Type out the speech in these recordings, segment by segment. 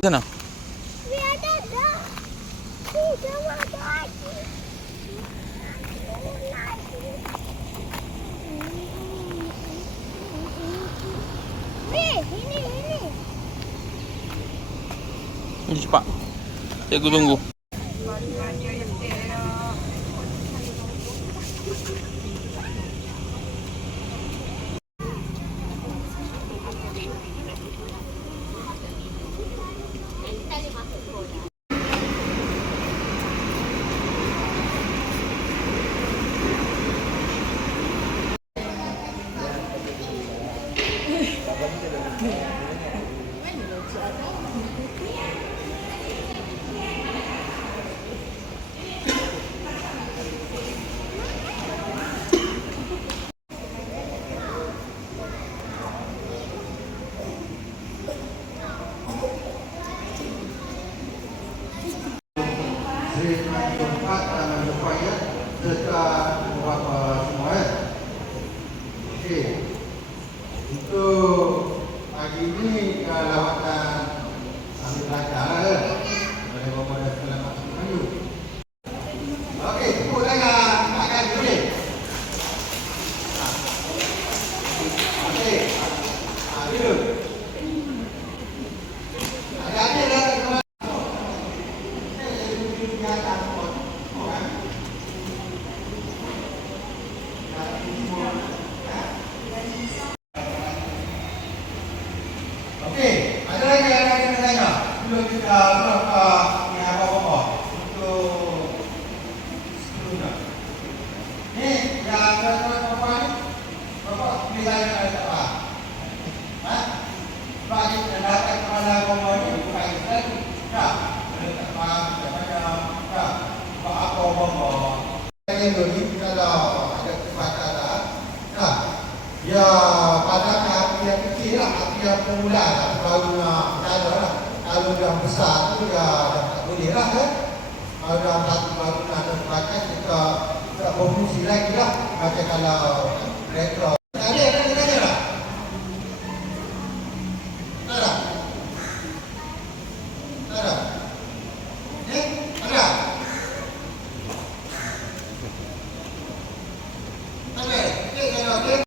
Sana. Ini cepat. Cikgu tunggu. Tempat supaya serta beberapa semua. Okey. Untuk pagi ini lawatan ambil belajar oleh Bapak dan Selamat Melayu. Okey, tepuk tangan makan boleh. Okey. Duduk. Ada dah. Okey, ada lagi yang nak tanya sebelum kita berapa ni apa-apa untuk sebelumnya. Ni yang apa ni? Bapak pilih tanya ada apa? Ha? Bagi datang kepada Bapak ni bukan Islam. Tak. Ada tak faham macam-macam. Tak. Buat apa Bapak? Saya ni kalau ada kesempatan dah. Tak. Ya, pada hati yang kecil lah, hati yang pemula lah, baru nak berjalan lah. Kalau dah besar tu dah tak boleh lah kan. Kalau dah satu baru nak ada pakai, kita berfungsi lagi lah. Macam kalau kereta. Ada lah? Tak ada? Tak ada? Eh? Ada? Tak ada? Okey, kalau okey.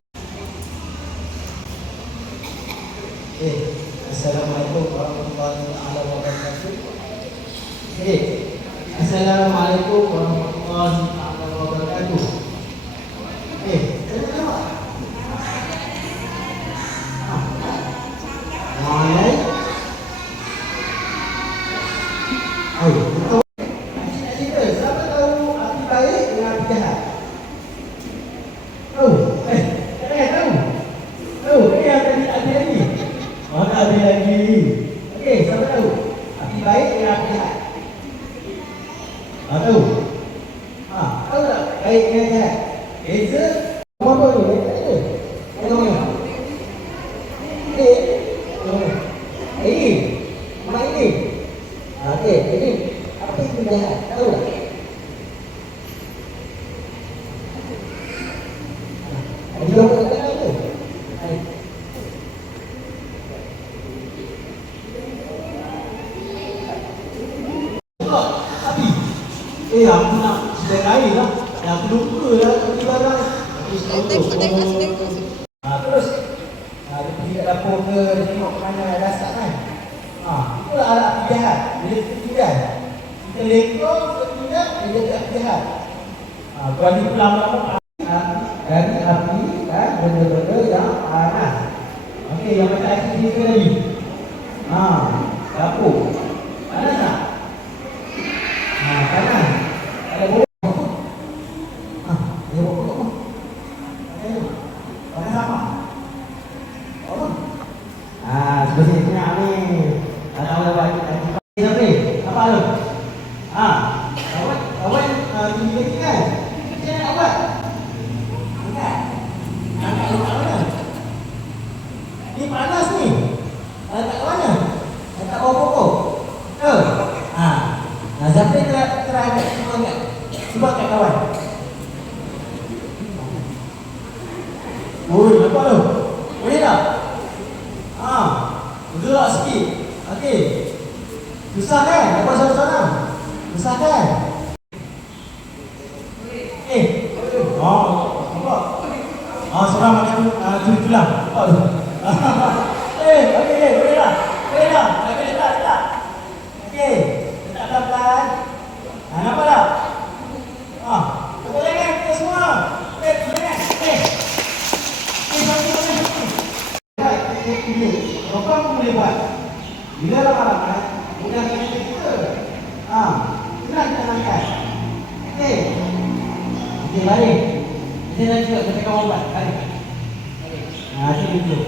Assalamualaikum warahmatullahi wabarakatuh. Assalamualaikum warahmatullahi wabarakatuh. Siapa tahu api baik dengan api jahat? Tahu? Tahu? Yang tadi ada lagi. Mana ada lagi? Okey, siapa tahu? Api baik dengan api jahat. Tahu? Tahu tak? Baik dengan jahat. Beza apa tu? Tahu tak? Ini. Mana ini? Okey, ini apa itu jahat? Tahu tak? Ada orang kata tu. Aku nak sedang air lah. Aku lupa lah pergi barang. Terus dia pergi kat dapur ke, dia tengok mana rasak kan. Itulah alat api jahat. Bila kita tinggal, kita lekor, kita tinggal, dia jadi api jahat. Kalau dia lama-lama dari api kan, benda-benda yang panas. Okey, yang macam air ni lagi. Dapur. Panas tak? Panas. Ada bau. Dia bau apa? Panas apa? Sebelah sini punya ni. Tahu dah bagi sampai. Apa lu? Awak tinggi lagi kan? Macam mana awak? Angkat. Angkat lu kat mana? Ni panas ni. Angkat kat mana? Angkat bawah pokok. Sampai terakhir semua ingat. Cuba kat kawan. Nampak tu? Boleh tak? Gerak sikit. Okey. Susah kan? Dapat sana-sana. Susah kan? Oh, nampak? Seorang macam tulang. Nampak tu? Okey, boleh tak? Boleh tak? Okey, letak. Okey, letak pelan-pelan. Nampak tak? Tepuk tangan kita semua. Tepuk tangan. Korang pun boleh buat. Bila ramai-ramai, mudah kita. Senang kita angkat. Okey, balik. Kita nak juga kita kawan buat. Balik. Itu.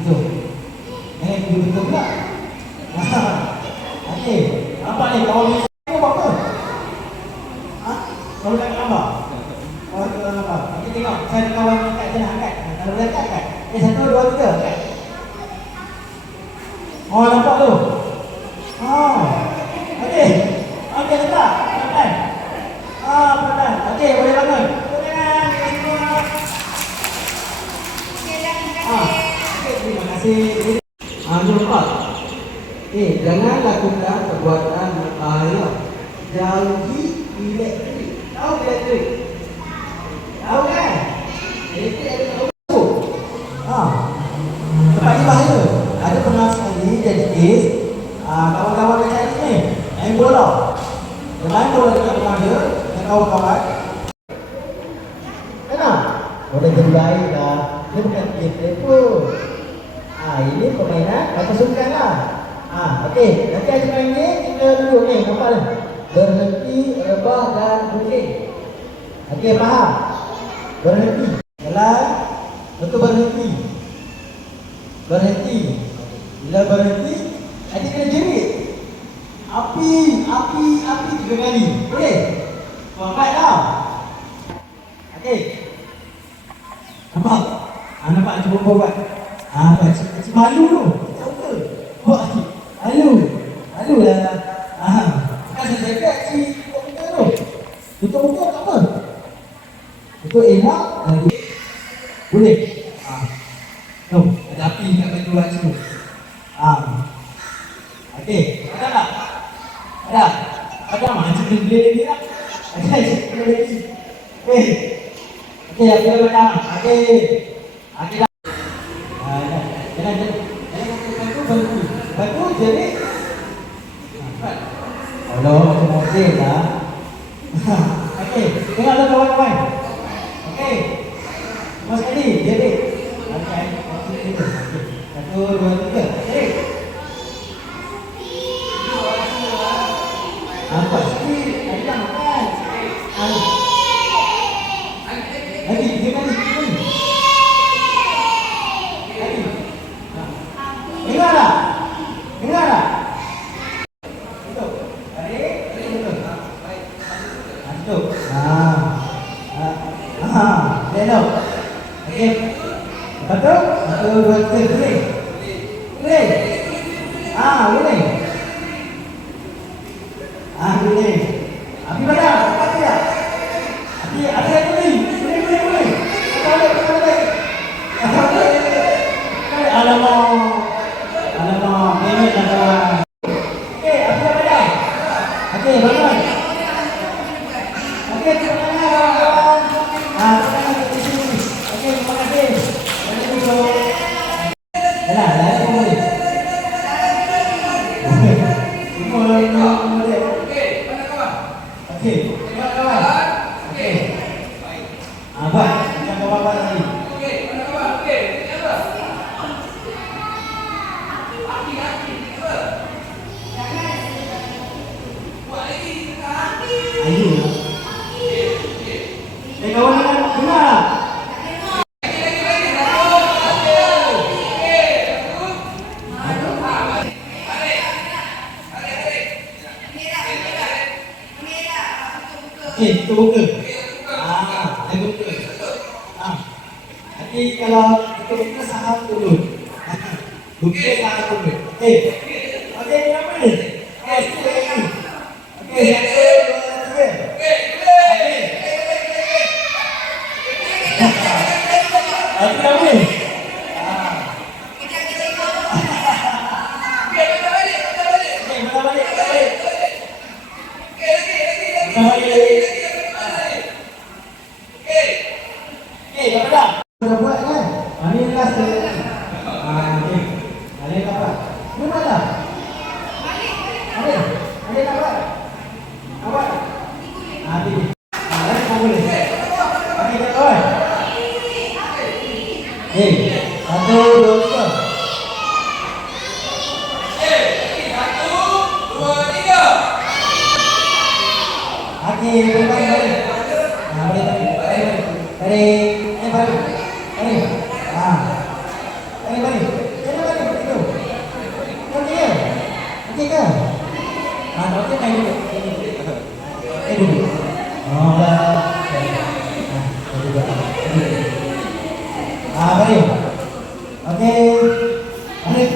Itu. Betul pula. Okey, nampak ni kawan ni buat apa? Kalau tak gambar. Kalau tak gambar. Okey, tengok. Saya ada kawan angkat, saya nak angkat. Kalau boleh angkat. 1, 2, 3. Angkat. Nampak tu? Okey. Okey, letak. Pelan-pelan. Pelan-pelan. Okey, boleh bangun. Pelan-pelan. Okey, terima kasih. Nampak? Jangan lakukan perbuatan berbahaya. Jauhi elektrik. Tahu elektrik? Tahu kan? Elektrik ada tahu. Tempat ni bahaya. Ada pernah sekali jadi kes, kawan-kawan macam ni main bola. Dia main bola dekat rumah dia dengan kawan-kawan. Kenapa? Boleh jadi baik dah. Dia bukan kita pun. Ini permainan atau sukan lah. Okey, nanti ada main ni, kita duduk ni, nampak ni? Berhenti, rebah dan bunyi. Okey, faham? Berhenti. Jalan, betul berhenti. Berhenti. Bila berhenti, nanti kena jerit. Api 3 kali. Boleh? Nampak tau? Okey. Nampak? Nampak cuba buat. Cik malu tu. Malu lah. Kan saya cakap cik tutup muka tu. Tutup muka tak apa. Tutup elak lagi. Boleh? Tu, ada api kat baju baju tu. Okey, ada tak? Ada? Ada macam dia lagi tak? Ada cik lagi. Okey, apa macam? Okey. Okey. Bantu jadi. Allah macam okey lah. Okey, tengok tu kawan-kawan. Okey. Mas sekali, jadi. Okey. 1, 2, 3. Jadi. Nampak sikit. Tadi dah makan. Lagi, 3 kali. Dengar tak? Tutup. Balik. Tutup. Tutup. Elok. Okey. Lepas tu, 1, 2, 3. Boleh? Boleh? Boleh. Boleh. Api padam. Api tak? Api yang boleh. Boleh. Boleh. Alamak. Ini dah kawan. Okey, apa yang padam? Okey, bangun. Okey, terima kasih kawan. Terima kasih. Okey, terima kasih. Dah boleh. Boleh. Okey, mana kawan? Okey, mana kawan? Okey. Buat macam kawan-kawan tadi. Okey, mana kawan? Okey, ini apa? Ayu. Kawan-kawan dengar. Okey, kita buka. Kita buka. Nanti kalau kita buka saham dulu. Buka saham dulu. Okey, apa ni? Okey, Okey, Dapat tak? Dah buat kan? Ini last sekali lagi. Okey. Ini dapat. Ini mana? Ada dapat? Dapat? Nanti. Lagi kau boleh. Okey, oi. Satu, dua, tiga. Okey, balik. Balik. Balik. Itu. Okey. Okey ke? Okey main dulu. Dulu. Oh, dah. Balik. Okey. Balik.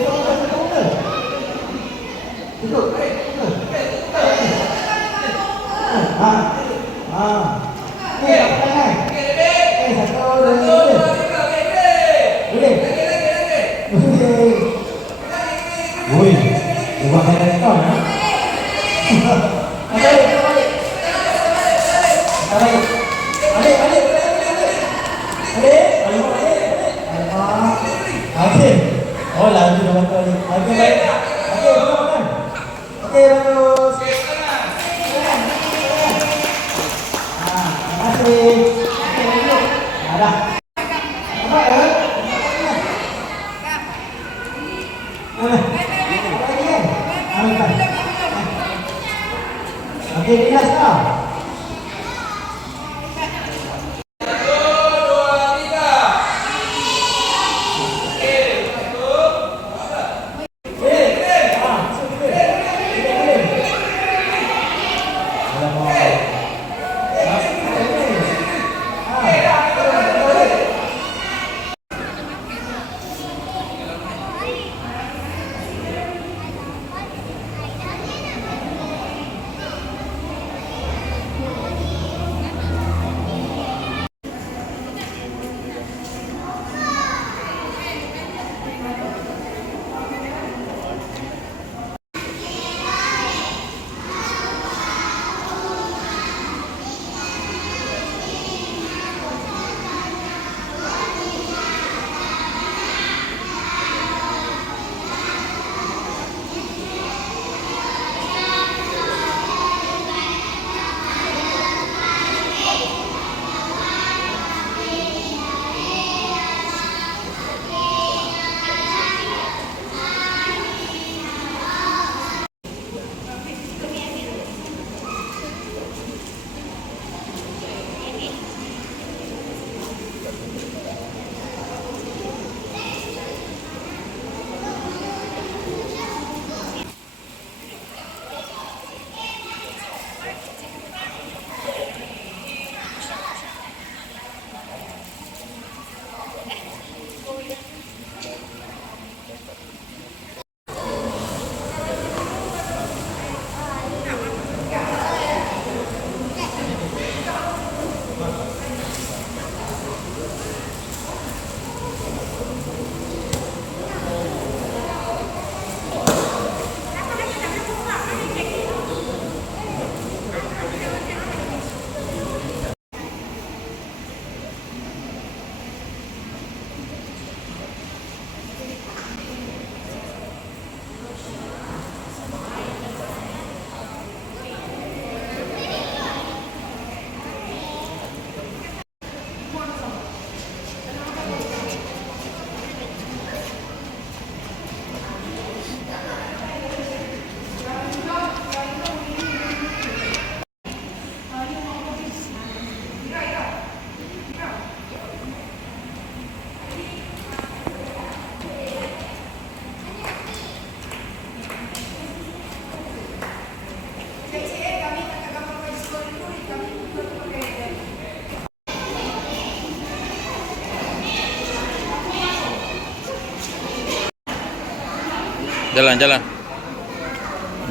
Duduk. Okey, apa tangan? Satu, dua, tiga. Boleh? Ui, buat main kau ya? Balik. Okey. Oh, lagi dah betul ni. Okey, baik. Okey, bukan. Okey, bagus. Terima kasih. Dah. Apa ya? Okey, Dinas tau.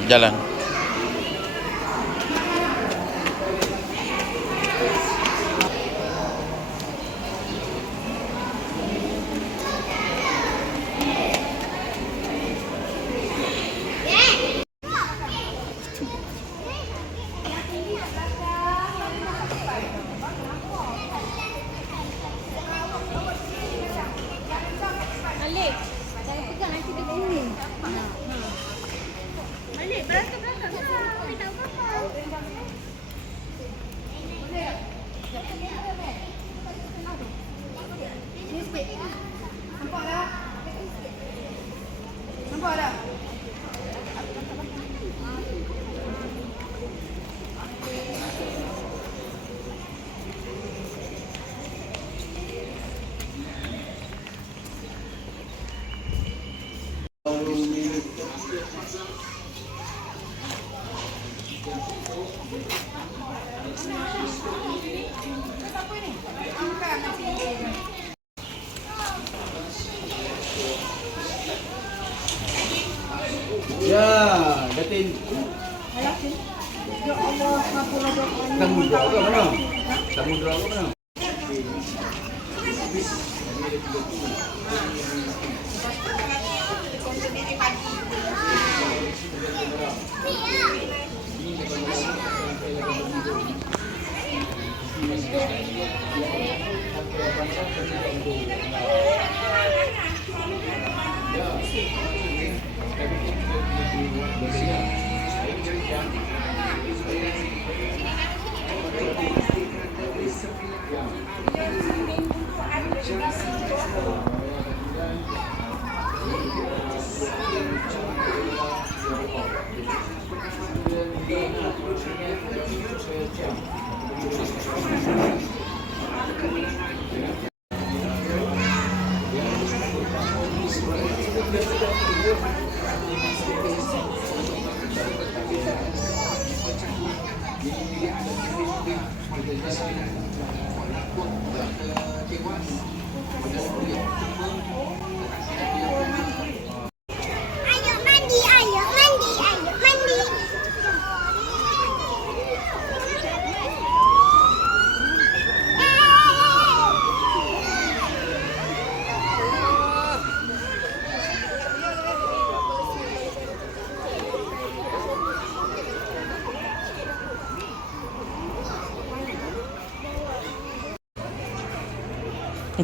Jalan. Ya, datin. Samudra ke mana? Samudra ke mana? Ayo mandi, ayo mandi, ayo mandi.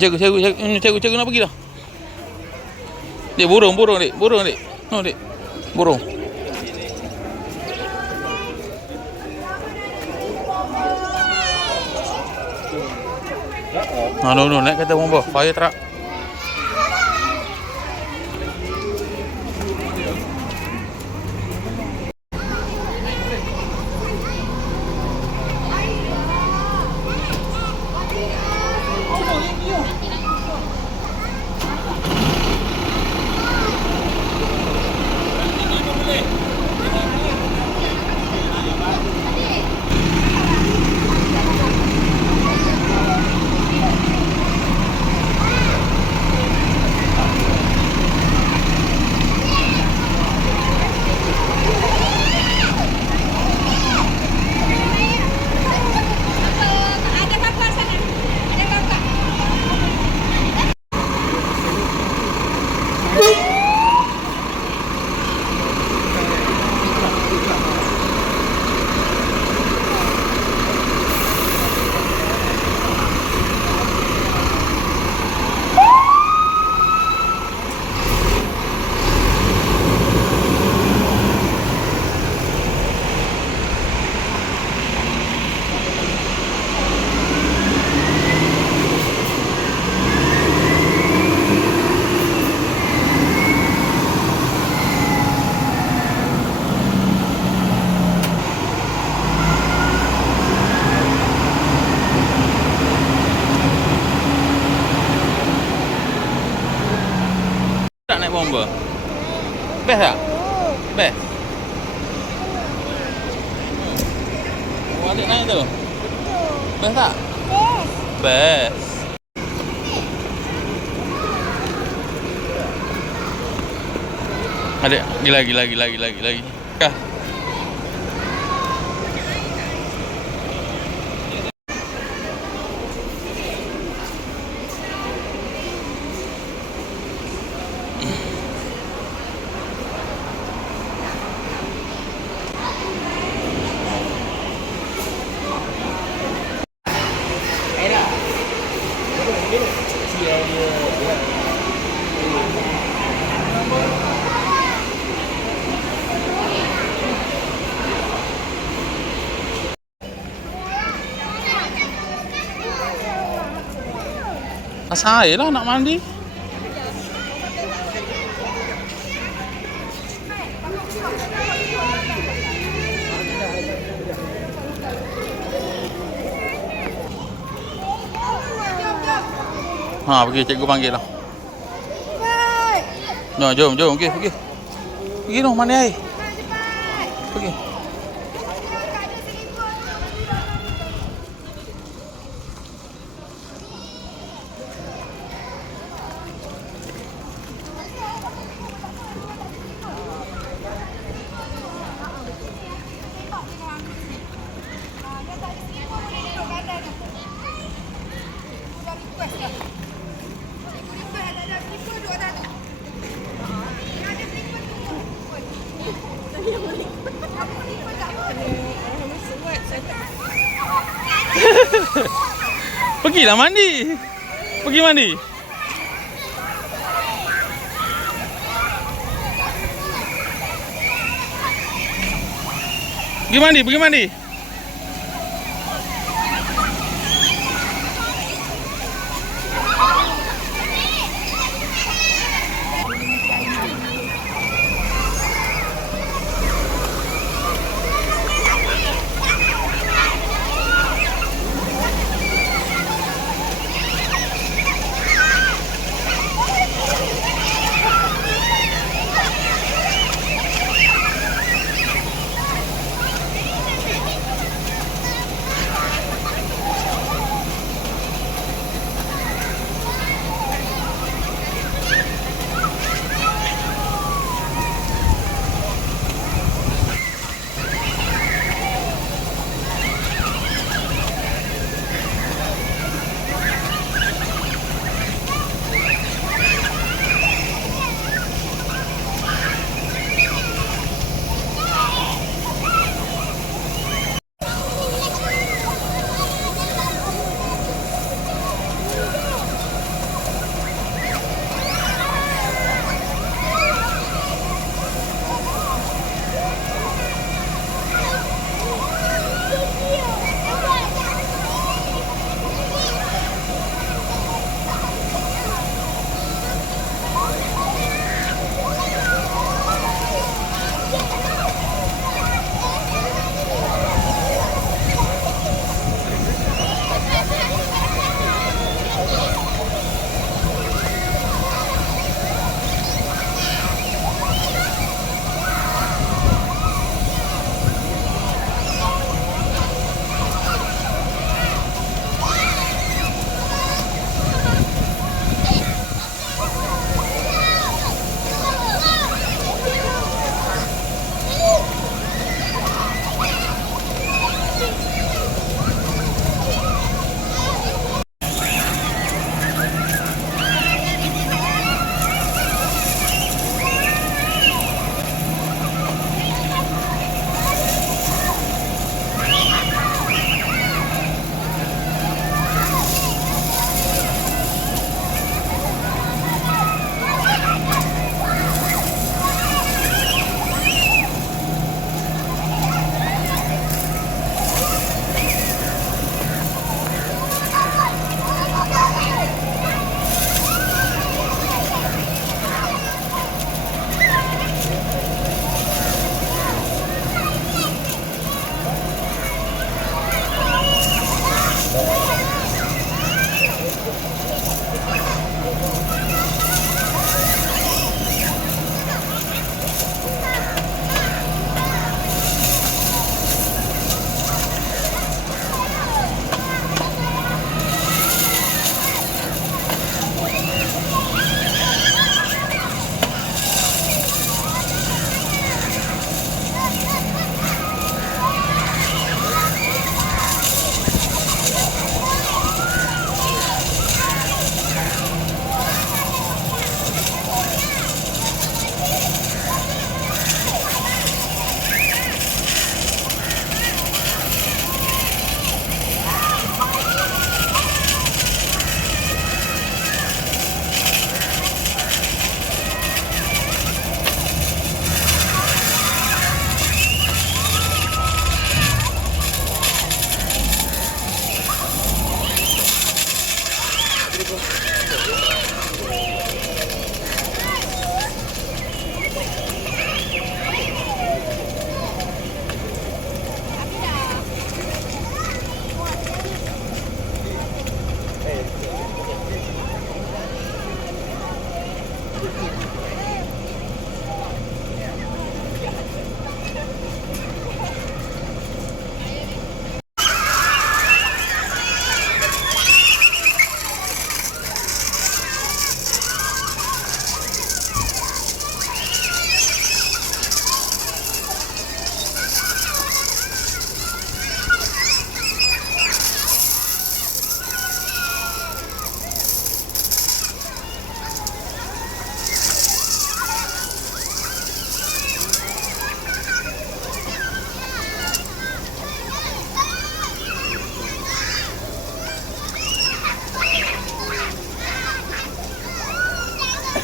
Cikgu nak pergi dah. Dia burung, dek. Burung, dek. No, dek. Burung. No, naik kereta bomba. Fire truck. Ada kakak sana. Ada kakak. Tak naik bomba. Best tak? Best. Oh, adik naik tu. Best tak? Best. Adik, lagi. Kah? Pasang air lah nak mandi. Ha, pergi cikgu panggil lah. Cepat. No, jom, pergi. Pergi noh, mana air? Cepat. Pergi. Tak ada seliput. Pergilah mandi. Pergi mandi. Pergi mandi.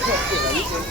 Dah.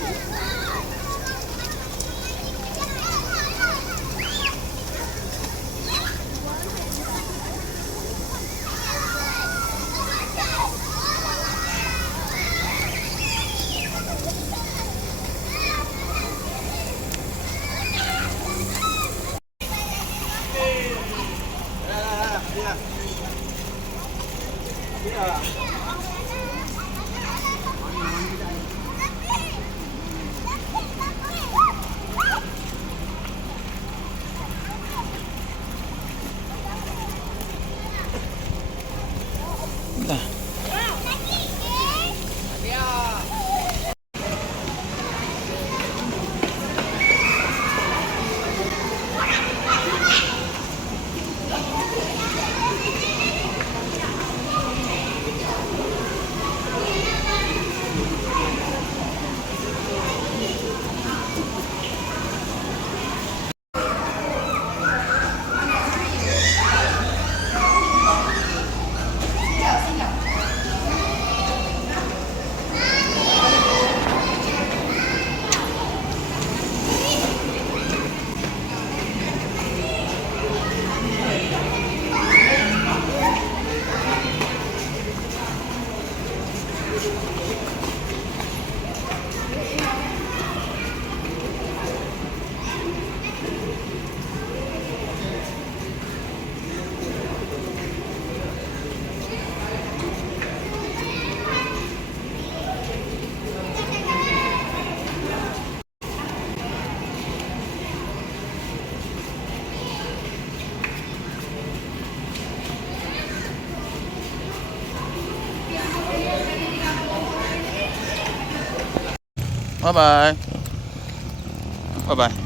Bye bye. Bye bye.